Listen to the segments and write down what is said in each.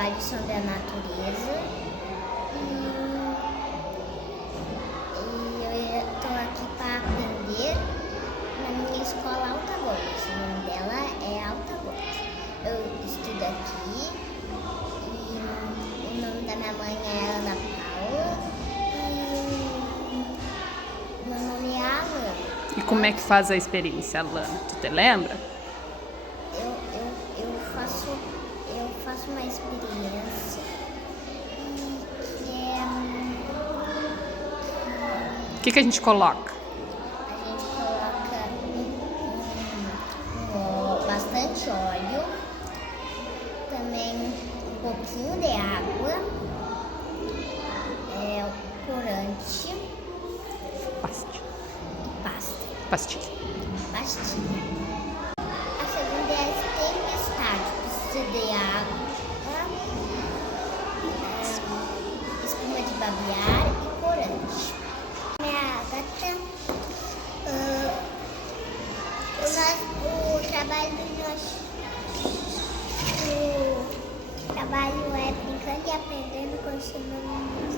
trabalhos sobre a natureza. E eu estou aqui para aprender na minha escola Alta Gomes. O nome dela é Alta Gomes. Eu estudo aqui e o nome da minha mãe é Ana Paula e meu nome é Alana. E como é que faz a experiência, Alana? Tu te lembra? Eu faço uma experiência que é... O que a gente coloca? A gente coloca bastante óleo, também um pouquinho de água, corante Pastilha. e pasta. Pastilha. Pastilha. A segunda é a tempestade. Precisa de água, espuma de babear e corante. Minha gata, o trabalho é brincando e aprendendo, continuando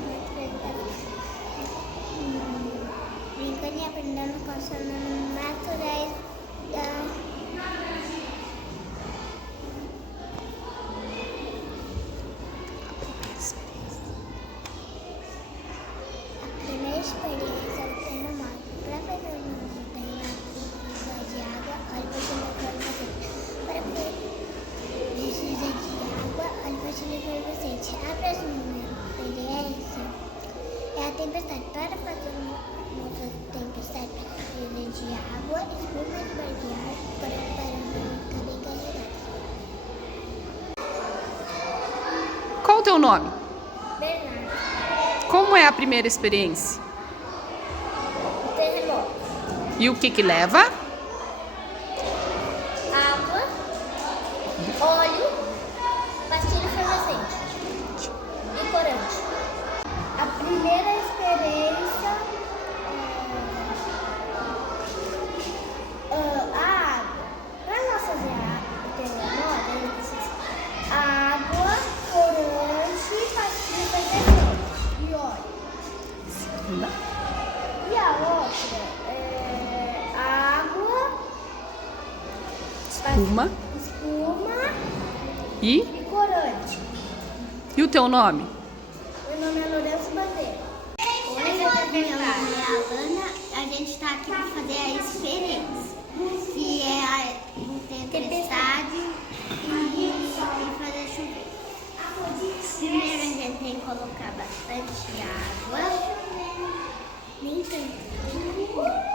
brincando e aprendendo, continuando naturais A primeira experiência eu tenho uma para fazer uma montanha de água, olha você não quero fazer. Para precisa de água, olha você não quero fazer. A próxima experiência é a tempestade. Para fazer uma tempestade, precisa de água, espuma de barbear, para não ficar bem carregado. Qual o teu nome? Bernardo. Como é a primeira experiência? O terremoto. E o que leva? Água, óleo, pastilha efervescente e corante. A primeira experiência a água. Para nós fazer o terremoto, a gente precisa água, corante, pastilha efervescente e óleo. E a outra é água, Espuma. e E corante. o teu nome? Meu nome é Lourenço Bandeira. Oi, meu nome é Alana. A gente está aqui para fazer a experiência, que é a tempestade e fazer chover. Primeiro a gente tem que colocar bastante água, nem tanto.